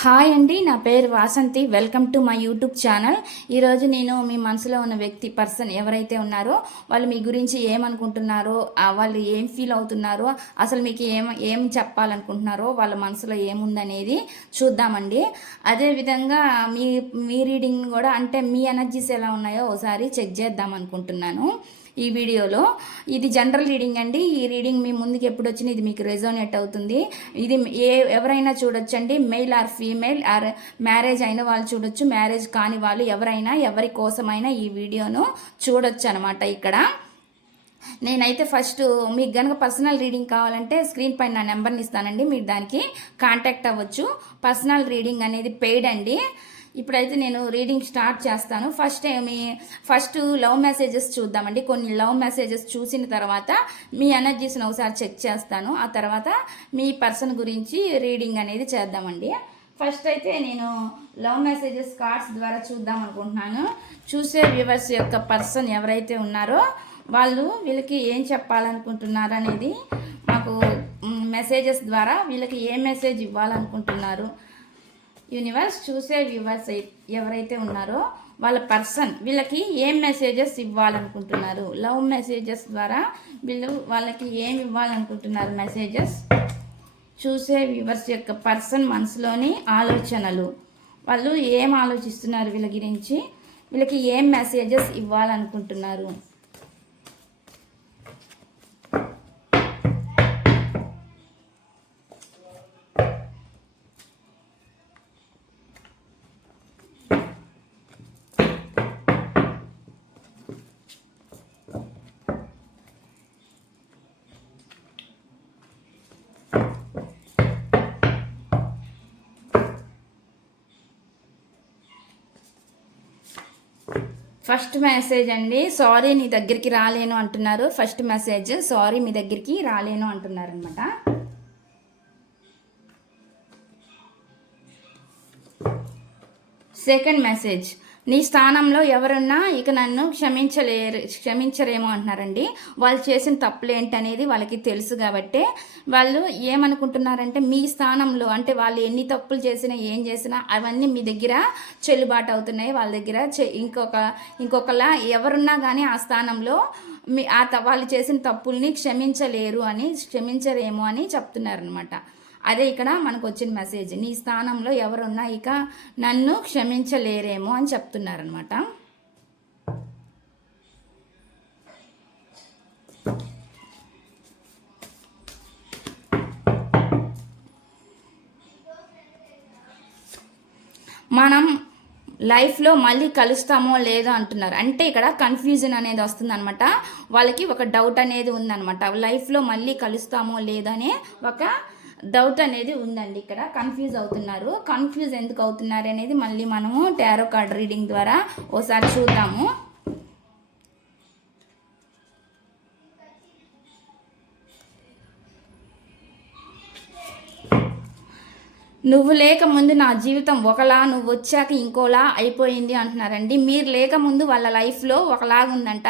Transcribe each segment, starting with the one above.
Hi అండి నా పేరు Vasanthi. Welcome to my YouTube channel. ఈరోజు నేను మీ మనసులో ఉన్న వ్యక్తి పర్సన్ ఎవరైతే ఉన్నారో వాళ్ళు మీ గురించి ఏమనుకుంటున్నారో వాళ్ళు ఏం ఫీల్ అవుతున్నారో అసలు మీకు ఏం ఏం చెప్పాలనుకుంటున్నారో వాళ్ళ మనసులో ఏముందనేది చూద్దామండి. అదేవిధంగా మీ మీ రీడింగ్ కూడా అంటే మీ ఎనర్జీస్ ఎలా ఉన్నాయో ఒకసారి చెక్ చేద్దాం అనుకుంటున్నాను ఈ వీడియోలో. ఇది జనరల్ రీడింగ్ అండి. ఈ రీడింగ్ మీ ముందుకు ఎప్పుడు వచ్చినా ఇది మీకు రెజోనేట్ అవుతుంది. ఇది ఏ ఎవరైనా చూడొచ్చండి. Male or female or marriage అయిన వాళ్ళు చూడొచ్చు. మ్యారేజ్ కాని వాళ్ళు ఎవరైనా ఎవరి కోసమైనా ఈ వీడియోను చూడొచ్చు అనమాట ఇక్కడ. నేనైతే ఫస్ట్ మీకు కనుక పర్సనల్ రీడింగ్ కావాలంటే స్క్రీన్ పైన నా నెంబర్ని ఇస్తానండి. మీరు దానికి కాంటాక్ట్ అవ్వచ్చు. పర్సనల్ రీడింగ్ అనేది పెయిడ్ అండి. ఇప్పుడైతే నేను రీడింగ్ స్టార్ట్ చేస్తాను. ఫస్ట్ మీ ఫస్ట్ లవ్ మెసేజెస్ చూద్దామండి. కొన్ని లవ్ మెసేజెస్ చూసిన తర్వాత మీ ఎనర్జీస్ని ఒకసారి చెక్ చేస్తాను. ఆ తర్వాత మీ పర్సన్ గురించి రీడింగ్ అనేది చేద్దామండి. ఫస్ట్ అయితే నేను లవ్ మెసేజెస్ కార్డ్స్ ద్వారా చూద్దాం అనుకుంటున్నాను. చూసే వ్యూవర్స్ యొక్క పర్సన్ ఎవరైతే ఉన్నారో వాళ్ళు వీళ్ళకి ఏం చెప్పాలనుకుంటున్నారు అనేది మాకు మెసేజెస్ ద్వారా వీళ్ళకి ఏ మెసేజ్ ఇవ్వాలనుకుంటున్నారు? యూనివర్స్ చూసే వ్యూవర్స్ ఎవరైతే ఉన్నారో వాళ్ళ పర్సన్ వీళ్ళకి ఏం మెసేజెస్ ఇవ్వాలనుకుంటున్నారు? లవ్ మెసేజెస్ ద్వారా వీళ్ళు వాళ్ళకి ఏమి ఇవ్వాలనుకుంటున్నారు మెసేజెస్? చూసే వ్యూవర్స్ యొక్క పర్సన్ మనసులోని ఆలోచనలు. వాళ్ళు ఏం ఆలోచిస్తున్నారు వీళ్ళ గురించి? వీళ్ళకి ఏం మెసేజెస్ ఇవ్వాలనుకుంటున్నారు? ఫస్ట్ మెసేజ్ అండి సారీ నీ దగ్గరికి రాలేను అంటున్నారు. ఫస్ట్ మెసేజ్ సారీ మీ దగ్గరికి రాలేను అంటున్నారు అనమాట సెకండ్ మెసేజ్ నీ స్థానంలో ఎవరున్నా ఇక నన్ను క్షమించలేరు క్షమించరేమో అంటున్నారండి. వాళ్ళు చేసిన తప్పులు ఏంటనేది వాళ్ళకి తెలుసు కాబట్టి వాళ్ళు ఏమనుకుంటున్నారంటే మీ స్థానంలో అంటే వాళ్ళు ఎన్ని తప్పులు చేసినా ఏం చేసినా అవన్నీ మీ దగ్గర చెల్లుబాటు అవుతున్నాయి. వాళ్ళ దగ్గర ఇంకొక ఇంకొకలా ఎవరున్నా కానీ ఆ స్థానంలో మీ ఆ వాళ్ళు చేసిన తప్పుల్ని క్షమించలేరు అని క్షమించరేమో అని చెప్తున్నారనమాట అదే ఇక్కడ మనకు వచ్చిన మెసేజ్ నీ స్థానంలో ఎవరున్నా ఇక నన్ను క్షమించలేరేమో అని చెప్తున్నారనమాట మనం లైఫ్లో మళ్ళీ కలుస్తామో లేదో అంటున్నారు. అంటే ఇక్కడ కన్ఫ్యూజన్ అనేది వస్తుందన్నమాట. వాళ్ళకి ఒక డౌట్ అనేది ఉందన్నమాట. లైఫ్లో మళ్ళీ కలుస్తామో లేదనే ఒక డౌట్ అనేది ఉందండి ఇక్కడ. కన్ఫ్యూజ్ అవుతున్నారు. కన్ఫ్యూజ్ ఎందుకు అవుతున్నారు అనేది మళ్ళీ మనము టారో కార్డ్ రీడింగ్ ద్వారా ఓసారి చూద్దాము. నువ్వు లేకముందు నా జీవితం ఒకలా నువ్వు వచ్చాక ఇంకోలా అయిపోయింది అంటున్నారండి. మీరు లేకముందు వాళ్ళ లైఫ్లో ఒకలాగా ఉందంట.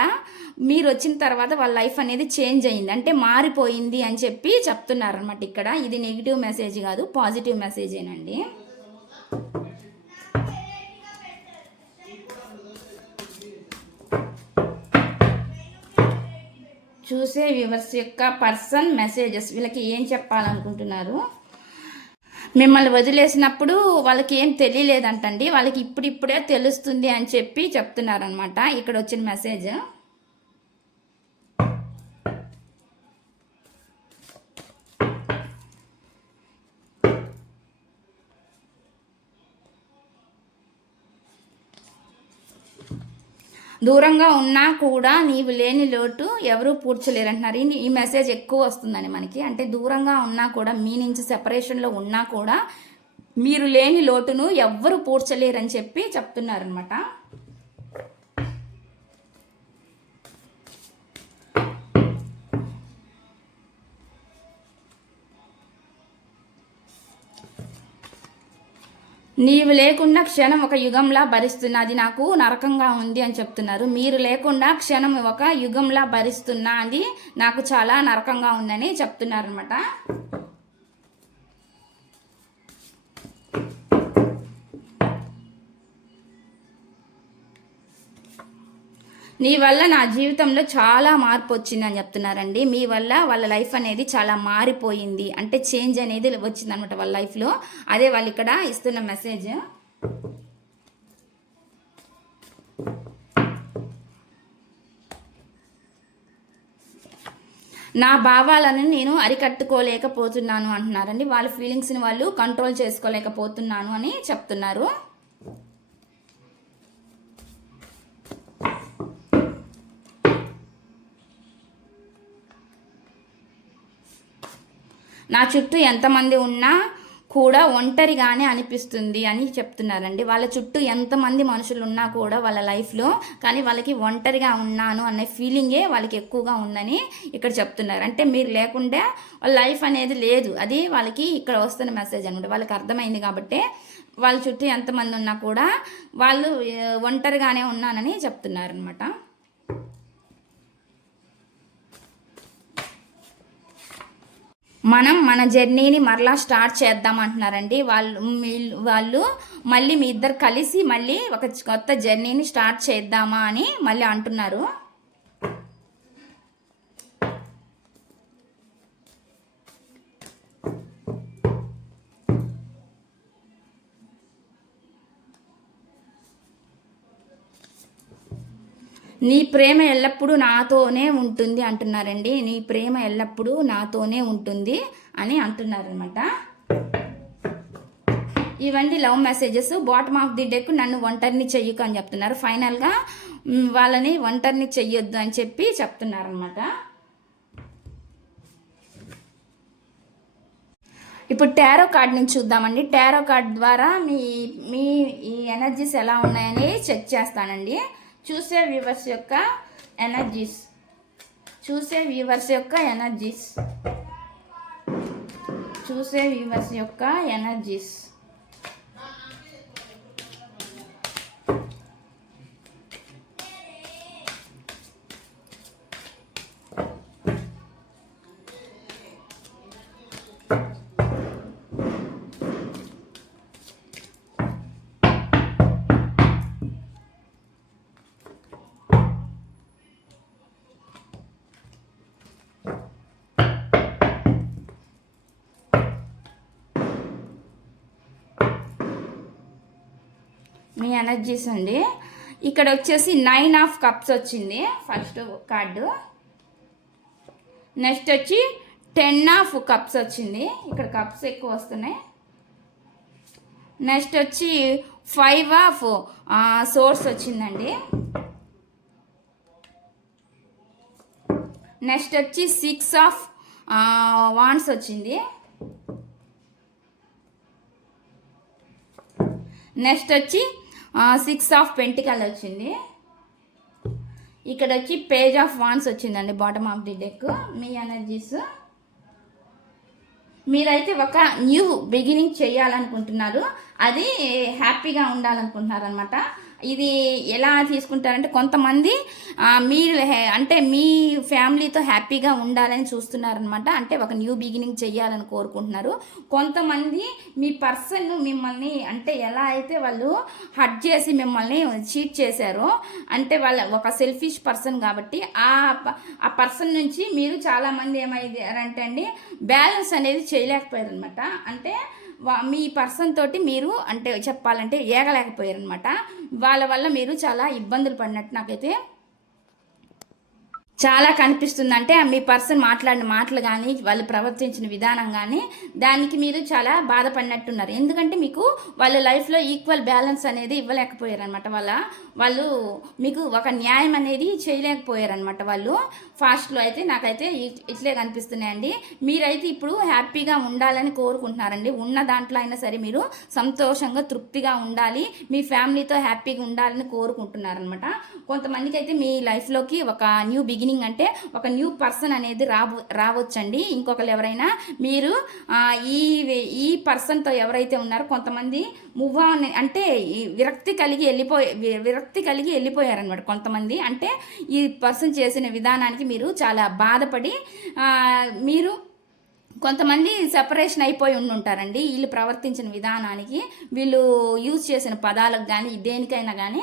మీరు వచ్చిన తర్వాత వాళ్ళ లైఫ్ అనేది చేంజ్ అయింది. అంటే మారిపోయింది అని చెప్పి చెప్తున్నారనమాట ఇక్కడ. ఇది నెగిటివ్ మెసేజ్ కాదు పాజిటివ్ మెసేజేనండి. చూసే వ్యూవర్స్ యొక్క పర్సన్ మెసేజెస్ వీళ్ళకి ఏం చెప్పాలనుకుంటున్నారు? మిమ్మల్ని వదిలేసినప్పుడు వాళ్ళకి ఏం తెలియలేదంటండి. వాళ్ళకి ఇప్పుడిప్పుడే తెలుస్తుంది అని చెప్పి చెప్తున్నారనమాట ఇక్కడ వచ్చిన మెసేజ్. దూరంగా ఉన్నా కూడా నీవు లేని లోటు ఎవరూ పూడ్చలేరు అంటున్నారు ఈ మెసేజ్ ఎక్కువ వస్తుందని మనకి. అంటే దూరంగా ఉన్నా కూడా మీ నుంచి సెపరేషన్లో ఉన్నా కూడా మీరు లేని లోటును ఎవ్వరు పూడ్చలేరని చెప్పి చెప్తున్నారనమాట నీవు లేకుండా క్షణం ఒక యుగంలా భరిస్తున్నా అది నాకు నరకంగా ఉంది అని చెప్తున్నారు. మీరు లేకుండా క్షణం ఒక యుగంలా భరిస్తున్నా అది నాకు చాలా నరకంగా ఉందని చెప్తున్నారు అనమాట నీ వల్ల నా జీవితంలో చాలా మార్పు వచ్చిందని చెప్తున్నారండి. మీ వల్ల వాళ్ళ లైఫ్ అనేది చాలా మారిపోయింది. అంటే చేంజ్ అనేది వచ్చిందనమాట వాళ్ళ లైఫ్లో అదే వాళ్ళు ఇక్కడ ఇస్తున్న మెసేజ్. నా భావాలను నేను అరికట్టుకోలేకపోతున్నాను అంటున్నారండి. వాళ్ళ ఫీలింగ్స్ని వాళ్ళు కంట్రోల్ చేసుకోలేకపోతున్నాను అని చెప్తున్నారు. నా చుట్టూ ఎంతమంది ఉన్నా కూడా ఒంటరిగానే అనిపిస్తుంది అని చెప్తున్నారండి. వాళ్ళ చుట్టూ ఎంతమంది మనుషులు ఉన్నా కూడా వాళ్ళ లైఫ్లో కానీ వాళ్ళకి ఒంటరిగా ఉన్నాను అనే ఫీలింగే వాళ్ళకి ఎక్కువగా ఉందని ఇక్కడ చెప్తున్నారు. అంటే మీరు లేకుండా వాళ్ళ లైఫ్ అనేది లేదు. అది వాళ్ళకి ఇక్కడ వస్తున్న మెసేజ్ అనమాట వాళ్ళకి అర్థమైంది కాబట్టి వాళ్ళ చుట్టూ ఎంతమంది ఉన్నా కూడా వాళ్ళు ఒంటరిగానే ఉన్నానని చెప్తున్నారు అనమాట మనం మన జర్నీని మరలా స్టార్ట్ చేద్దాం అంటున్నారండి. వాళ్ళు వాళ్ళు మళ్ళీ మీ ఇద్దరు కలిసి మళ్ళీ ఒక కొత్త జర్నీని స్టార్ట్ చేద్దామా అని మళ్ళీ అంటున్నారు. నీ ప్రేమ ఎల్లప్పుడూ నాతోనే ఉంటుంది అంటున్నారండి. నీ ప్రేమ ఎల్లప్పుడూ నాతోనే ఉంటుంది అని అంటున్నారనమాట ఇవన్నీ love messages. Bottom of the deck నన్ను ఒంటరిని చెయ్యకు అని చెప్తున్నారు. ఫైనల్గా వాళ్ళని ఒంటరిని చెయ్యొద్దు అని చెప్పి చెప్తున్నారనమాట ఇప్పుడు టారో కార్డ్ నుంచి చూద్దామండి. టారో కార్డ్ ద్వారా మీ మీ ఈ ఎనర్జీస్ ఎలా ఉన్నాయని చెక్ చేస్తానండి. చూసే వ్యూవర్స్ యొక్క ఎనర్జీస్. చూసే వ్యూవర్స్ యొక్క ఎనర్జీస్. చూసే వ్యూవర్స్ యొక్క ఎనర్జీస్. ఎనర్జీస్ అండి ఇక్కడ వచ్చేసి నైన్ ఆఫ్ కప్స్ వచ్చింది. ఫస్ట్ కార్డు నెక్స్ట్ వచ్చి టెన్ ఆఫ్ కప్స్ వచ్చింది. ఇక్కడ కప్స్ ఎక్కువ వస్తున్నాయి. నెక్స్ట్ వచ్చి ఫైవ్ ఆఫ్ సోర్స్ వచ్చిందండి. నెక్స్ట్ వచ్చి సిక్స్ ఆఫ్ వాన్స్ వచ్చింది. నెక్స్ట్ వచ్చి సిక్స్ ఆఫ్ పెంటికల్ వచ్చింది. ఇక్కడ వచ్చి పేజ్ ఆఫ్ వాన్స్ వచ్చిందండి బాటమ్ ఆఫ్ ది డెక్ మీ ఎనర్జీస్ మీరైతే ఒక న్యూ బిగినింగ్ చేయాలనుకుంటున్నారు. అది హ్యాపీగా ఉండాలనుకుంటున్నారు అనమాట ఇది ఎలా తీసుకుంటారంటే కొంతమంది మీరు అంటే మీ ఫ్యామిలీతో హ్యాపీగా ఉండాలని చూస్తున్నారనమాట అంటే ఒక న్యూ బిగినింగ్ చేయాలని కోరుకుంటున్నారు. కొంతమంది మీ పర్సన్ మిమ్మల్ని అంటే ఎలా అయితే వాళ్ళు హట్ చేసి మిమ్మల్ని చీట్ చేశారో అంటే వాళ్ళ ఒక సెల్ఫిష్ పర్సన్ కాబట్టి ఆ ఆ పర్సన్ నుంచి మీరు చాలామంది ఏమైంది అంటే అండి బ్యాలెన్స్ అనేది చేయలేకపోయారు అనమాట అంటే మీ పర్సన్ తోటి మీరు అంటే చెప్పాలంటే ఏగలేకపోయారనమాట వాళ్ళ వల్ల మీరు చాలా ఇబ్బందులు పడినట్టు నాకైతే చాలా కనిపిస్తుందంటే మీ పర్సన్ మాట్లాడిన మాటలు కానీ వాళ్ళు ప్రవర్తించిన విధానం కానీ దానికి మీరు చాలా బాధపడినట్టున్నారు. ఎందుకంటే మీకు వాళ్ళ లైఫ్లో ఈక్వల్ బ్యాలెన్స్ అనేది ఇవ్వలేకపోయారనమాట వాళ్ళ వాళ్ళు మీకు ఒక న్యాయం అనేది చేయలేకపోయారనమాట వాళ్ళు. ఫాస్ట్లో అయితే నాకైతే ఇట్లే కనిపిస్తున్నాయండి. మీరైతే ఇప్పుడు హ్యాపీగా ఉండాలని కోరుకుంటున్నారండి. ఉన్న దాంట్లో అయినా సరే మీరు సంతోషంగా తృప్తిగా ఉండాలి. మీ ఫ్యామిలీతో హ్యాపీగా ఉండాలని కోరుకుంటున్నారనమాట కొంతమందికి అయితే మీ లైఫ్లోకి ఒక న్యూ బిగిన్ బిగినింగ్ అంటే ఒక న్యూ పర్సన్ అనేది రాబో రావచ్చండి. ఇంకొకరు ఎవరైనా మీరు ఈ ఈ పర్సన్తో ఎవరైతే ఉన్నారో కొంతమంది మూవ్ ఆన్ అంటే విరక్తి కలిగి వెళ్ళిపోయి విరక్తి కలిగి వెళ్ళిపోయారనమాట కొంతమంది. అంటే ఈ పర్సన్ చేసిన విధానానికి మీరు చాలా బాధపడి మీరు కొంతమంది సెపరేషన్ అయిపోయి ఉండుంటారండి. వీళ్ళు ప్రవర్తించిన విధానానికి వీళ్ళు యూజ్ చేసిన పదాలకు కానీ దేనికైనా కానీ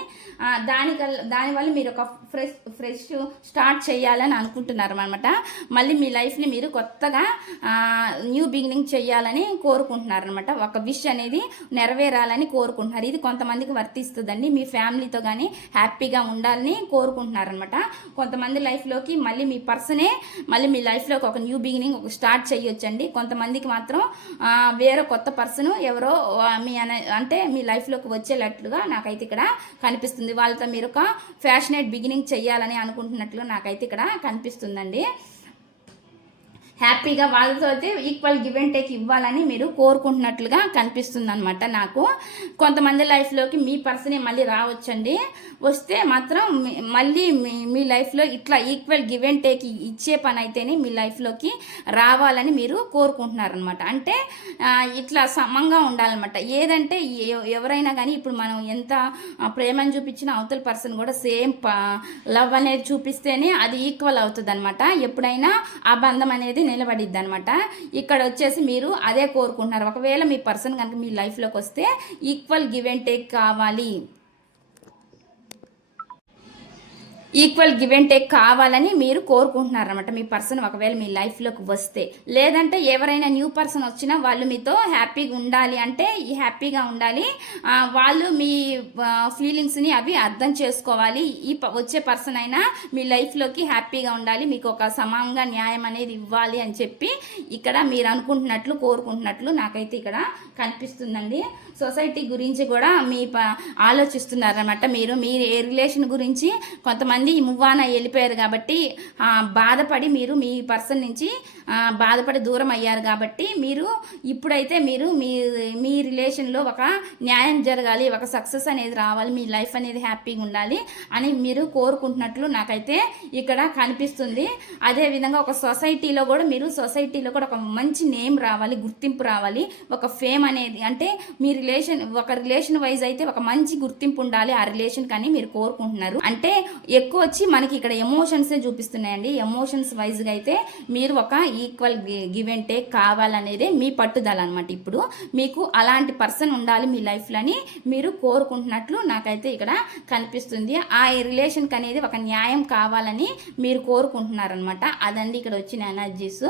దానికల్ దానివల్ల మీరు ఒక ఫ్రెష్ ఫ్రెష్ స్టార్ట్ చేయాలని అనుకుంటున్నారు అనమాట మళ్ళీ మీ లైఫ్ని మీరు కొత్తగా న్యూ బిగినింగ్ చేయాలని కోరుకుంటున్నారు అనమాట ఒక విష్ అనేది నెరవేరాలని కోరుకుంటున్నారు. ఇది కొంతమందికి వర్తిస్తుందండి. మీ ఫ్యామిలీతో కానీ హ్యాపీగా ఉండాలని కోరుకుంటున్నారు అనమాట కొంతమంది లైఫ్లోకి మళ్ళీ మీ పర్సనే మళ్ళీ మీ లైఫ్లోకి ఒక న్యూ బిగినింగ్ ఒక స్టార్ట్ చేయొచ్చండి కొంతమందికి మాత్రం వేరే కొత్త పర్సన్ ఎవరో మీ అంటే మీ లైఫ్లోకి వచ్చేటట్లుగా నాకైతే ఇక్కడ కనిపిస్తుంది. వాళ్ళతో మీరు ఒక ఫ్యాషనేట్ బిగినింగ్ చెయ్యాలని అనుకుంటున్నట్లు నాకైతే ఇక్కడ కనిపిస్తుందండి. హ్యాపీగా వాళ్ళతో అయితే ఈక్వల్ గివ్ అండ్ టేక్ ఇవ్వాలని మీరు కోరుకుంటున్నట్లుగా కనిపిస్తుంది అనమాట నాకు. కొంతమంది లైఫ్లోకి మీ పర్సనే మళ్ళీ రావచ్చండి. వస్తే మాత్రం మళ్ళీ మీ మీ లైఫ్లో ఇట్లా ఈక్వల్ గివ్ అండ్ టేక్ ఇచ్చే పని అయితేనే మీ లైఫ్లోకి రావాలని మీరు కోరుకుంటున్నారనమాట అంటే ఇట్లా సమంగా ఉండాలన్నమాట. ఏదంటే ఎవరైనా కానీ ఇప్పుడు మనం ఎంత ప్రేమని ప్రేమను చూపించిన అవతల పర్సన్ కూడా సేమ్ లవ్ అనేది చూపిస్తేనే అది ఈక్వల్ అవుతుంది అనమాట ఎప్పుడైనా ఆ బంధం అనేది నిలబడిద్ది అనమాట ఇక్కడ వచ్చేసి మీరు అదే కోరుకుంటున్నారు. ఒకవేళ మీ పర్సన్ కనుక మీ లైఫ్లోకి వస్తే ఈక్వల్ గివ్ అండ్ టేక్ కావాలి. ఈక్వల్ గివ్ అండ్ టేక్ కావాలని మీరు కోరుకుంటున్నారనమాట మీ పర్సన్ ఒకవేళ మీ లైఫ్లోకి వస్తే. లేదంటే ఎవరైనా న్యూ పర్సన్ వచ్చినా వాళ్ళు మీతో హ్యాపీగా ఉండాలి అంటే ఈ హ్యాపీగా ఉండాలి. వాళ్ళు మీ ఫీలింగ్స్ని అవి అర్థం చేసుకోవాలి. ఈ ప- వచ్చే పర్సన్ అయినా మీ లైఫ్లోకి హ్యాపీగా ఉండాలి. మీకు ఒక సమానంగా న్యాయం అనేది ఇవ్వాలి అని చెప్పి ఇక్కడ మీరు అనుకుంటున్నట్లు కోరుకుంటున్నట్లు నాకైతే ఇక్కడ కనిపిస్తుందండి. సొసైటీ గురించి కూడా మీ ప ఆలోచిస్తున్నారన్నమాట మీరు. మీ రిలేషన్ గురించి కొంతమంది మువ్వాన వెళ్ళిపోయారు కాబట్టి బాధపడి మీరు మీ పర్సన్ నుంచి బాధపడి దూరం అయ్యారు కాబట్టి మీరు ఇప్పుడైతే మీరు మీ మీ రిలేషన్లో ఒక న్యాయం జరగాలి ఒక సక్సెస్ అనేది రావాలి మీ లైఫ్ అనేది హ్యాపీగా ఉండాలి అని మీరు కోరుకుంటున్నట్లు నాకైతే ఇక్కడ కనిపిస్తుంది. అదేవిధంగా ఒక సొసైటీలో కూడా మీరు సొసైటీలో కూడా ఒక మంచి నేమ్ రావాలి గుర్తింపు రావాలి ఒక ఫేమ్ అనేది అంటే మీరు రిలేషన్ ఒక రిలేషన్ వైజ్ అయితే ఒక మంచి గుర్తింపు ఉండాలి ఆ రిలేషన్ కానీ మీరు కోరుకుంటున్నారు. అంటే ఎక్కువ వచ్చి మనకి ఇక్కడ ఎమోషన్సే చూపిస్తున్నాయండి. ఎమోషన్స్ వైజ్గా అయితే మీరు ఒక ఈక్వల్ గివ్ అండ్ టేక్ కావాలనేదే మీ పట్టుదల అనమాట ఇప్పుడు. మీకు అలాంటి పర్సన్ ఉండాలి మీ లైఫ్లోని మీరు కోరుకుంటున్నట్లు నాకైతే ఇక్కడ కనిపిస్తుంది. ఆ రిలేషన్కి అనేది ఒక న్యాయం కావాలని మీరు కోరుకుంటున్నారనమాట అదండి ఇక్కడ వచ్చిన ఎనర్జీస్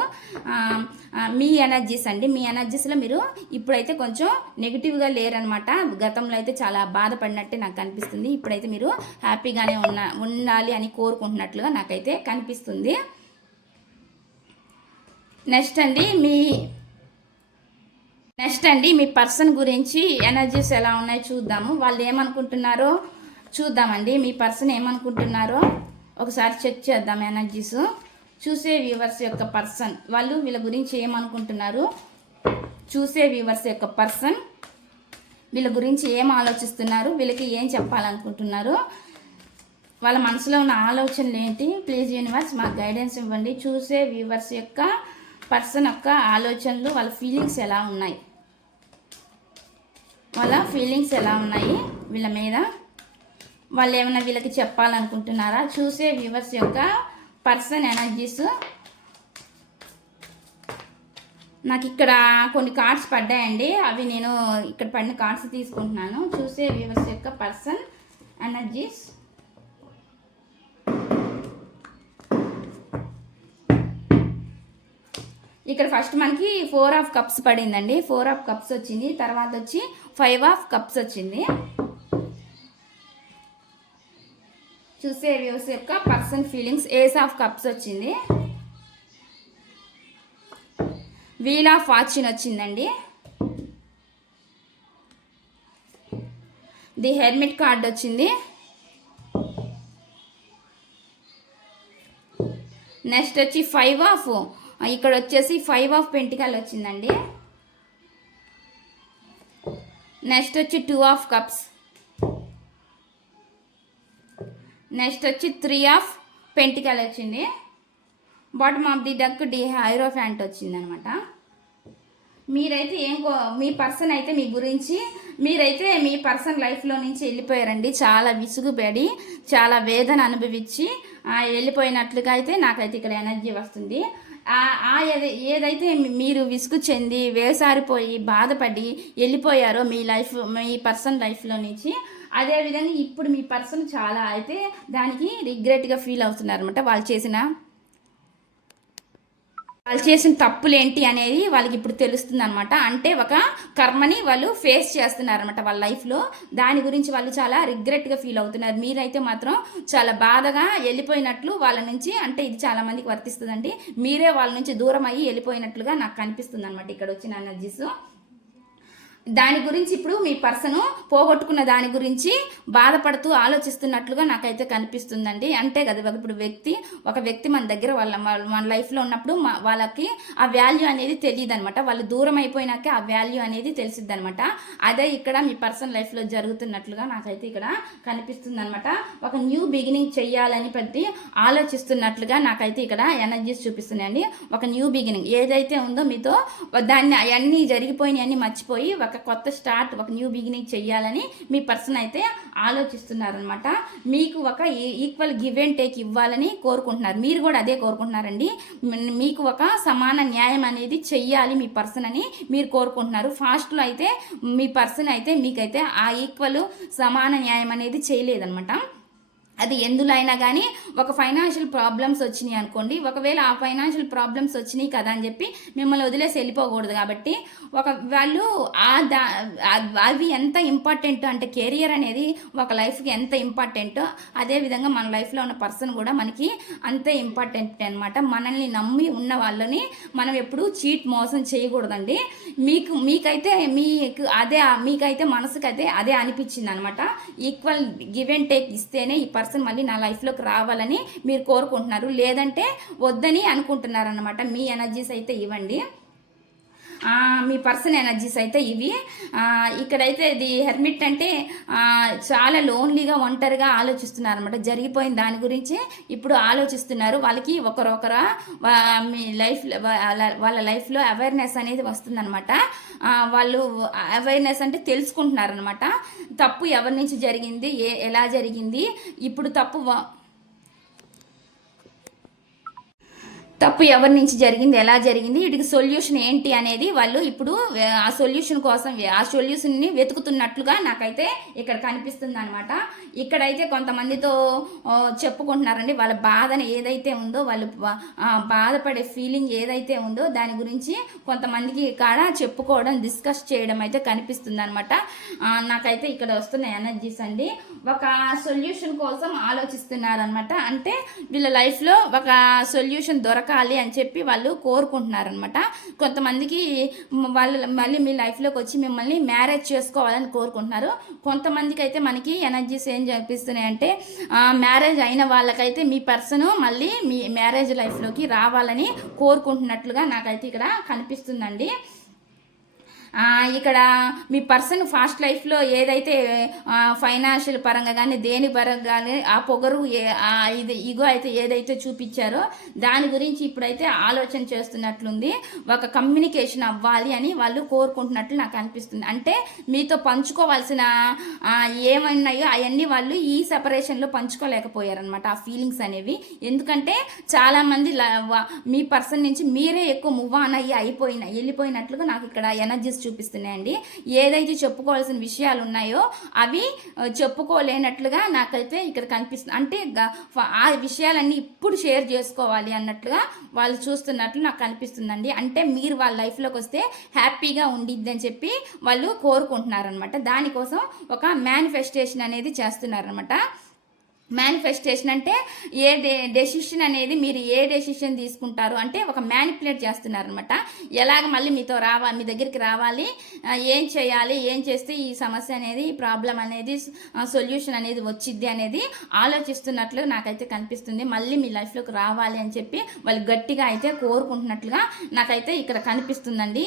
మీ ఎనర్జీస్ అండి. మీ ఎనర్జీస్లో మీరు ఇప్పుడైతే కొంచెం నెగిటివ్గా లేరనమాట. గతంలో అయితే చాలా బాధపడినట్టే నాకు కనిపిస్తుంది ఇప్పుడైతే మీరు హ్యాపీగానే ఉన్న ఉండాలి అని కోరుకుంటున్నట్లుగా నాకైతే కనిపిస్తుంది. నెక్స్ట్ అండి మీ నెక్స్ట్ అండి మీ పర్సన్ గురించి ఎనర్జీస్ ఎలా ఉన్నాయో చూద్దాము. వాళ్ళు ఏమనుకుంటున్నారో చూద్దామండి. మీ పర్సన్ ఏమనుకుంటున్నారో ఒకసారి చెక్ చేద్దాం ఎనర్జీస్. చూసే వ్యూవర్స్ యొక్క పర్సన్ వాళ్ళు వీళ్ళ గురించి ఏమనుకుంటున్నారు? చూసే వ్యూవర్స్ యొక్క పర్సన్ వీళ్ళ గురించి ఏం ఆలోచిస్తున్నారు? వీళ్ళకి ఏం చెప్పాలనుకుంటున్నారు? వాళ్ళ మనసులో ఉన్న ఆలోచనలు ఏంటి? ప్లీజ్ యూనివర్స్ మాకు గైడెన్స్ ఇవ్వండి. చూసే వ్యూవర్స్ యొక్క పర్సన్ యొక్క ఆలోచనలు వాళ్ళ ఫీలింగ్స్ ఎలా ఉన్నాయి? వాళ్ళ ఫీలింగ్స్ ఎలా ఉన్నాయి వీళ్ళ మీద? వాళ్ళు ఏమైనా వీళ్ళకి చెప్పాలనుకుంటున్నారా? చూసే వ్యూవర్స్ యొక్క పర్సన్ ఎనర్జీస్ నాకు ఇక్కడ కొన్ని కార్డ్స్ పడ్డాయండి. అవి నేను ఇక్కడ పడిన కార్డ్స్ తీసుకుంటున్నాను. చూసే వ్యూవర్స్ యొక్క పర్సన్ ఎనర్జీస్. ఇక్కడ ఫస్ట్ మనకి ఫోర్ ఆఫ్ కప్స్ పడిందండి. ఫోర్ ఆఫ్ కప్స్ వచ్చింది. తర్వాత వచ్చి ఫైవ్ ఆఫ్ కప్స్ వచ్చింది. చూసే వ్యూస్ యొక్క person feelings ace of cups వచ్చింది. వీల్ ఆఫ్ ఫార్చ్యూన్ వచ్చిందండి ది హెల్మెట్ కార్డ్ వచ్చింది. నెక్స్ట్ వచ్చి ఫైవ్ ఆఫ్ ఇక్కడ వచ్చేసి ఫైవ్ ఆఫ్ పెంటికల్ వచ్చిందండి. నెక్స్ట్ వచ్చి టూ ఆఫ్ కప్స్. నెక్స్ట్ వచ్చి త్రీ ఆఫ్ పెంటికల్ వచ్చింది. Bottom of the deck the hierophant వచ్చింది అనమాట మీరైతే ఏం మీ పర్సన్ అయితే మీ గురించి మీరైతే మీ పర్సన్ లైఫ్లో నుంచి వెళ్ళిపోయారండి. చాలా విసుగుపడి చాలా వేదన అనుభవించి వెళ్ళిపోయినట్లుగా అయితే నాకైతే ఇక్కడ ఎనర్జీ వస్తుంది. ఆ- ఏది- ఏదైతే మీరు విసుగు చెంది వేసారిపోయి బాధపడి వెళ్ళిపోయారో మీ లైఫ్ మీ పర్సన్ లైఫ్లో నుంచి అదేవిధంగా ఇప్పుడు మీ పర్సన్ చాలా అయితే దానికి రిగ్రెట్గా ఫీల్ అవుతున్నారు అనమాట వాళ్ళు చేసిన వాళ్ళు చేసిన తప్పులు ఏంటి అనేది వాళ్ళకి ఇప్పుడు తెలుస్తుంది అనమాట అంటే ఒక కర్మని వాళ్ళు ఫేస్ చేస్తున్నారు అనమాట వాళ్ళ లైఫ్లో దాని గురించి వాళ్ళు చాలా రిగ్రెట్గా ఫీల్ అవుతున్నారు. మీరైతే మాత్రం చాలా బాధగా వెళ్ళిపోయినట్లు వాళ్ళ నుంచి అంటే ఇది చాలా మందికి వర్తిస్తుందండి. మీరే వాళ్ళ నుంచి దూరం అయ్యి వెళ్ళిపోయినట్లుగా నాకు కనిపిస్తుంది అనమాట ఇక్కడ వచ్చిన ఎనర్జీస్ దాని గురించి ఇప్పుడు మీ పర్సను పోగొట్టుకున్న దాని గురించి బాధపడుతూ ఆలోచిస్తున్నట్లుగా నాకైతే కనిపిస్తుందండి. అంటే కదా ఇప్పుడు వ్యక్తి ఒక వ్యక్తి మన దగ్గర వాళ్ళ వాళ్ళ- మన లైఫ్లో ఉన్నప్పుడు మా- వాళ్ళకి ఆ వాల్యూ అనేది తెలియదు అనమాట వాళ్ళు దూరం అయిపోయినాకే ఆ వాల్యూ అనేది తెలిసిద్ది అనమాట అదే ఇక్కడ మీ పర్సన్ లైఫ్లో జరుగుతున్నట్లుగా నాకైతే ఇక్కడ కనిపిస్తుంది అనమాట ఒక న్యూ బిగినింగ్ చెయ్యాలని ప్రతి ఆలోచిస్తున్నట్లుగా నాకైతే ఇక్కడ ఎనర్జీస్ చూపిస్తున్నాయండి. ఒక న్యూ బిగినింగ్ ఏదైతే ఉందో మీతో దాన్ని అవన్నీ జరిగిపోయినాయి అన్నీ మర్చిపోయి ఒక కొత్త స్టార్ట్ ఒక న్యూ బిగినింగ్ చేయాలని మీ పర్సన్ అయితే ఆలోచిస్తున్నారనమాట మీకు ఒక ఈక్వల్ గివ్ అండ్ టేక్ ఇవ్వాలని కోరుకుంటున్నారు. మీరు కూడా అదే కోరుకుంటున్నారండి. మీకు ఒక సమాన న్యాయం అనేది చెయ్యాలి మీ పర్సన్ అని మీరు కోరుకుంటున్నారు. ఫాస్ట్లో అయితే మీ పర్సన్ అయితే మీకైతే ఆ ఈక్వల్ సమాన న్యాయం అనేది చేయలేదనమాట అది ఎందులో అయినా కానీ ఒక ఫైనాన్షియల్ ప్రాబ్లమ్స్ వచ్చినాయి అనుకోండి ఒకవేళ ఆ ఫైనాన్షియల్ ప్రాబ్లమ్స్ వచ్చినాయి కదా అని చెప్పి మిమ్మల్ని వదిలేసి వెళ్ళిపోకూడదు కాబట్టి ఒక వాళ్ళు ఆ దా అవి ఎంత ఇంపార్టెంట్ అంటే కెరియర్ అనేది ఒక లైఫ్కి ఎంత ఇంపార్టెంటో అదేవిధంగా మన లైఫ్లో ఉన్న పర్సన్ కూడా మనకి అంతే ఇంపార్టెంట్ అనమాట మనల్ని నమ్మి ఉన్న వాళ్ళని మనం ఎప్పుడూ చీట్ మోసం చేయకూడదండి. మీకు మీకైతే మీకు అదే మీకైతే మనసుకైతే అదే అనిపించింది అనమాట ఈక్వల్ గివ్ అండ్ టేక్ ఇస్తేనే ఈ పర్సన్ మళ్ళీ నా లైఫ్లోకి రావాలని మీరు కోరుకుంటున్నారు. లేదంటే వద్దని అనుకుంటున్నారనమాట మీ ఎనర్జీస్ అయితే ఇవ్వండి. మీ పర్సన్ ఎనర్జీస్ అయితే ఇవి. ఇక్కడైతే ఇది హెర్మిట్ అంటే చాలా లోన్లీగా ఒంటరిగా ఆలోచిస్తున్నారు అనమాట జరిగిపోయిన దాని గురించి ఇప్పుడు ఆలోచిస్తున్నారు. వాళ్ళకి ఒకరొకరు మీ లైఫ్ వాళ్ళ లైఫ్లో అవేర్నెస్ అనేది వస్తుందన్నమాట. వాళ్ళు అవేర్నెస్ అంటే తెలుసుకుంటున్నారనమాట తప్పు ఎవరి నుంచి జరిగింది? ఏ ఎలా జరిగింది? ఇప్పుడు తప్పు తప్పు ఎవరి నుంచి జరిగింది ఎలా జరిగింది వీటికి సొల్యూషన్ ఏంటి అనేది వాళ్ళు ఇప్పుడు ఆ సొల్యూషన్ కోసం ఆ సొల్యూషన్ని వెతుకుతున్నట్లుగా నాకైతే ఇక్కడ కనిపిస్తుంది అనమాట ఇక్కడైతే కొంతమందితో చెప్పుకుంటున్నారండి. వాళ్ళ బాధన ఏదైతే ఉందో వాళ్ళు బాధపడే ఫీలింగ్ ఏదైతే ఉందో దాని గురించి కొంతమందికి కాడ చెప్పుకోవడం డిస్కస్ చేయడం అయితే కనిపిస్తుంది అనమాట నాకైతే ఇక్కడ వస్తున్న ఎనర్జీస్ అండి. ఒక సొల్యూషన్ కోసం ఆలోచిస్తున్నారనమాట అంటే వీళ్ళ లైఫ్లో ఒక సొల్యూషన్ బ్రతకాలి అని చెప్పి వాళ్ళు కోరుకుంటున్నారనమాట కొంతమందికి వాళ్ళు మళ్ళీ మీ లైఫ్లోకి వచ్చి మిమ్మల్ని మ్యారేజ్ చేసుకోవాలని కోరుకుంటున్నారు. కొంతమందికి అయితే మనకి ఎనర్జీస్ ఏం చూపిస్తున్నాయి అంటే మ్యారేజ్ అయిన వాళ్ళకైతే మీ పర్సన్ మళ్ళీ మీ మ్యారేజ్ లైఫ్లోకి రావాలని కోరుకుంటున్నట్లుగా నాకైతే ఇక్కడ కనిపిస్తుందండి. ఇక్కడ మీ పర్సన్ ఫాస్ట్ లైఫ్లో ఏదైతే ఫైనాన్షియల్ పరంగా కానీ దేని పరంగా కానీ ఆ పొగరు ఇది ఇగో అయితే ఏదైతే చూపించారో దాని గురించి ఇప్పుడైతే ఆలోచన చేస్తున్నట్లుంది. ఒక కమ్యూనికేషన్ అవ్వాలి అని వాళ్ళు కోరుకుంటున్నట్లు నాకు అనిపిస్తుంది. అంటే మీతో పంచుకోవాల్సిన ఏమన్నాయో అవన్నీ వాళ్ళు ఈ సెపరేషన్లో పంచుకోలేకపోయారనమాట ఆ ఫీలింగ్స్ అనేవి. ఎందుకంటే చాలామంది మీ పర్సన్ నుంచి మీరే ఎక్కువ మూవ్ ఆన్ అయ్యి అయిపోయిన వెళ్ళిపోయినట్లుగా నాకు ఇక్కడ ఎనర్జీస్ చూపిస్తున్నాయండి. ఏదైతే చెప్పుకోవాల్సిన విషయాలు ఉన్నాయో అవి చెప్పుకోలేనట్లుగా నాకైతే ఇక్కడ కనిపిస్తుంది అంటే ఆ విషయాలన్నీ ఇప్పుడు షేర్ చేసుకోవాలి అన్నట్లుగా వాళ్ళు చూస్తున్నట్లు నాకు కనిపిస్తుందండి అంటే మీరు వాళ్ళ లైఫ్లోకి వస్తే హ్యాపీగా ఉండిద్ది అని చెప్పి వాళ్ళు కోరుకుంటున్నారనమాట దానికోసం ఒక మేనిఫెస్టేషన్ అనేది చేస్తున్నారనమాట మేనిఫెస్టేషన్ అంటే ఏ డెసిషన్ అనేది మీరు ఏ డెసిషన్ తీసుకుంటారు అంటే ఒక మ్యానిపులేట్ చేస్తున్నారనమాట ఎలాగ మళ్ళీ మీతో రావా మీ దగ్గరికి రావాలి ఏం చేయాలి ఏం చేస్తే ఈ సమస్య అనేది ఈ ప్రాబ్లం అనేది సొల్యూషన్ అనేది వచ్చిద్ది అనేది ఆలోచిస్తున్నట్లు నాకైతే కనిపిస్తుంది. మళ్ళీ మీ లైఫ్లోకి రావాలి అని చెప్పి వాళ్ళు గట్టిగా అయితే కోరుకుంటున్నట్లుగా నాకైతే ఇక్కడ కనిపిస్తుందండి.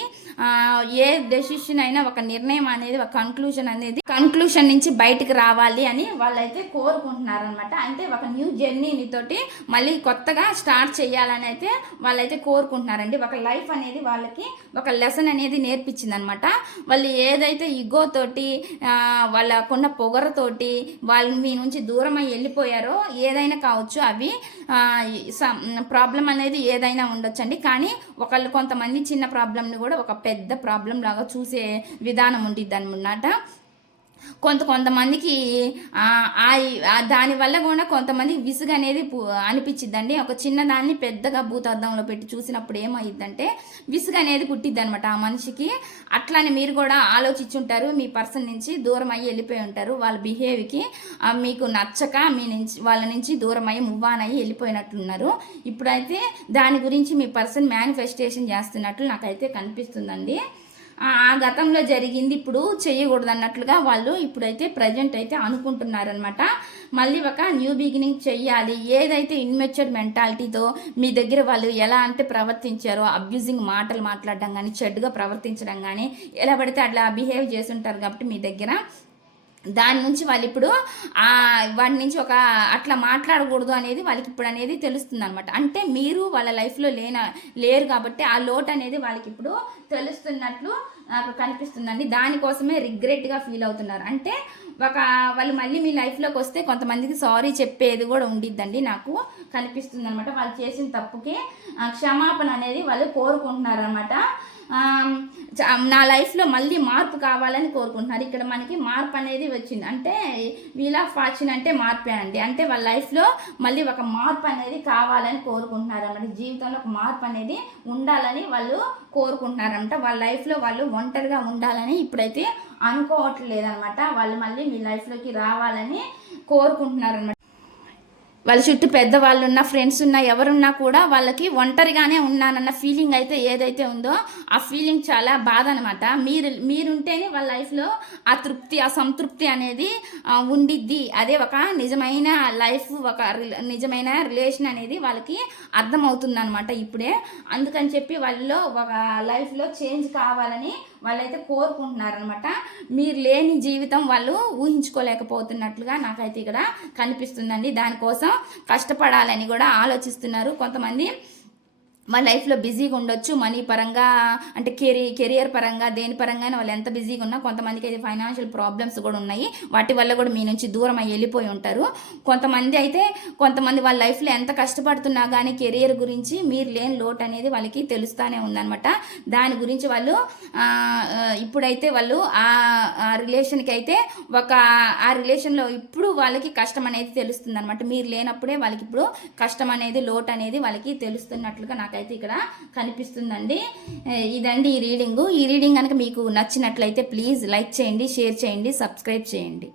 ఏ డెసిషన్ అయినా ఒక నిర్ణయం అనేది ఒక కన్క్లూజన్ అనేది కంక్లూషన్ నుంచి బయటికి రావాలి అని వాళ్ళైతే కోరుకుంటున్నారు. అనమాట అంటే ఒక న్యూ జర్నీని తోటి మళ్ళీ కొత్తగా స్టార్ట్ చేయాలని అయితే వాళ్ళైతే కోరుకుంటున్నారండి. ఒక లైఫ్ అనేది వాళ్ళకి ఒక లెసన్ అనేది నేర్పించిందనమాట వాళ్ళు ఏదైతే ఇగో తోటి వాళ్ళకున్న పొగరతోటి వాళ్ళు మీ నుంచి దూరం అయి వెళ్ళిపోయారో ఏదైనా కావచ్చు అవి ప్రాబ్లం అనేది ఏదైనా ఉండొచ్చండి. కానీ ఒకళ్ళు కొంతమంది చిన్న ప్రాబ్లమ్ని కూడా ఒక పెద్ద ప్రాబ్లం లాగా చూసే విధానం ఉండిద్ది అనమాట కొంత కొంతమందికి ఆ, దానివల్ల కూడా కొంతమందికి విసుగు అనేది అనిపించిద్దండి. ఒక చిన్నదాన్ని పెద్దగా భూతార్థంలో పెట్టి చూసినప్పుడు ఏమైందంటే విసుగు అనేది పుట్టిద్ది అనమాట ఆ మనిషికి. అట్లానే మీరు కూడా ఆలోచించుంటారు మీ పర్సన్ నుంచి దూరం అయ్యి వెళ్ళిపోయి ఉంటారు. వాళ్ళ బిహేవ్కి మీకు నచ్చక మీ నుంచి వాళ్ళ నుంచి దూరం అయ్యి మూవ్ ఆన్ అయ్యి వెళ్ళిపోయినట్లున్నారు. ఇప్పుడైతే దాని గురించి మీ పర్సన్ మేనిఫెస్టేషన్ చేస్తున్నట్లు నాకైతే కనిపిస్తుందండి. ఆ గతంలో జరిగింది ఇప్పుడు చేయకూడదు అన్నట్లుగా వాళ్ళు ఇప్పుడైతే ప్రజెంట్ అయితే అనుకుంటున్నారనమాట మళ్ళీ ఒక న్యూ బిగినింగ్ చెయ్యాలి. ఏదైతే ఇన్మెచ్యూర్ మెంటాలిటీతో మీ దగ్గర వాళ్ళు ఎలా అంటే ప్రవర్తించారో అబ్యూజింగ్ మాటలు మాట్లాడడం కానీ చెడ్డుగా ప్రవర్తించడం కానీ ఎలా పడితే అట్లా బిహేవ్ చేసి ఉంటారు కాబట్టి మీ దగ్గర. దాని నుంచి వాళ్ళు ఇప్పుడు ఆ నుంచి ఒక అట్లా మాట్లాడకూడదు అనేది వాళ్ళకి ఇప్పుడు అనేది తెలుస్తుంది అనమాట అంటే మీరు వాళ్ళ లైఫ్లో లేన లేరు కాబట్టి ఆ లోటు అనేది వాళ్ళకి ఇప్పుడు తెలుస్తున్నట్లు నాకు కనిపిస్తుందండి. దానికోసమే రిగ్రెట్గా ఫీల్ అవుతున్నారు. అంటే ఒక వాళ్ళు మళ్ళీ మీ లైఫ్లోకి వస్తే కొంతమందికి సారీ చెప్పేది కూడా ఉండిద్దండి నాకు కనిపిస్తుంది అనమాట వాళ్ళు చేసిన తప్పుకి క్షమాపణ అనేది వాళ్ళు కోరుకుంటున్నారు అనమాట నా లైఫ్లో మళ్ళీ మార్పు కావాలని కోరుకుంటున్నారు. ఇక్కడ మనకి మార్పు అనేది వచ్చింది. అంటే వీల్ ఆఫ్ ఫార్చ్యూన్ అంటే మార్పే అండి. అంటే వాళ్ళ లైఫ్లో మళ్ళీ ఒక మార్పు అనేది కావాలని కోరుకుంటున్నారు అన్నమాట జీవితంలో ఒక మార్పు అనేది ఉండాలని వాళ్ళు కోరుకుంటున్నారంట వాళ్ళ లైఫ్లో వాళ్ళు ఒంటరిగా ఉండాలని ఇప్పుడైతే అనుకోవట్లేదు అనమాట వాళ్ళు మళ్ళీ మీ లైఫ్లోకి రావాలని కోరుకుంటున్నారన్నమాట. వాళ్ళ చుట్టూ పెద్దవాళ్ళు ఉన్న ఫ్రెండ్స్ ఉన్న ఎవరున్నా కూడా వాళ్ళకి ఒంటరిగానే ఉన్నానన్న ఫీలింగ్ అయితే ఏదైతే ఉందో ఆ ఫీలింగ్ చాలా బాధ అనమాట మీరు మీరుంటేనే వాళ్ళ లైఫ్లో ఆ తృప్తి ఆ సంతృప్తి అనేది ఉండిద్ది. అదే ఒక నిజమైన లైఫ్ ఒక నిజమైన రిలేషన్ అనేది వాళ్ళకి అర్థమవుతుంది అనమాట ఇప్పుడే. అందుకని చెప్పి వాళ్ళలో ఒక లైఫ్లో చేంజ్ కావాలని వాళ్ళైతే కోరుకుంటున్నారనమాట మీరు లేని జీవితం వాళ్ళు ఊహించుకోలేకపోతున్నట్లుగా నాకైతే ఇక్కడ కనిపిస్తుందండి. దానికోసం కష్టపడాలని కూడా ఆలోచిస్తున్నారు కొంతమంది. వాళ్ళ లైఫ్లో బిజీగా ఉండొచ్చు మనీ పరంగా అంటే కెరీ కెరియర్ పరంగా దేని పరంగా వాళ్ళు ఎంత బిజీగా ఉన్నా కొంతమందికి అయితే ఫైనాన్షియల్ ప్రాబ్లమ్స్ కూడా ఉన్నాయి. వాటి వల్ల కూడా మీ నుంచి దూరం అయ్యి వెళ్ళిపోయి ఉంటారు. కొంతమంది అయితే కొంతమంది వాళ్ళ లైఫ్లో ఎంత కష్టపడుతున్నా కానీ కెరియర్ గురించి మీరు లేని లోటు అనేది వాళ్ళకి తెలుస్తూనే ఉందనమాట దాని గురించి వాళ్ళు ఇప్పుడైతే వాళ్ళు ఆ రిలేషన్కి అయితే ఒక ఆ రిలేషన్లో ఇప్పుడు వాళ్ళకి కష్టం అనేది తెలుస్తుంది అనమాట మీరు లేనప్పుడే వాళ్ళకి ఇప్పుడు కష్టం అనేది లోటు అనేది వాళ్ళకి తెలుస్తున్నట్లుగా నాకు అయితే ఇక్కడ కనిపిస్తుందండి. ఇదండి ఈ రీడింగు. ఈ రీడింగ్ కనుక మీకు నచ్చినట్లయితే ప్లీజ్ లైక్ చేయండి షేర్ చేయండి సబ్స్క్రైబ్ చేయండి.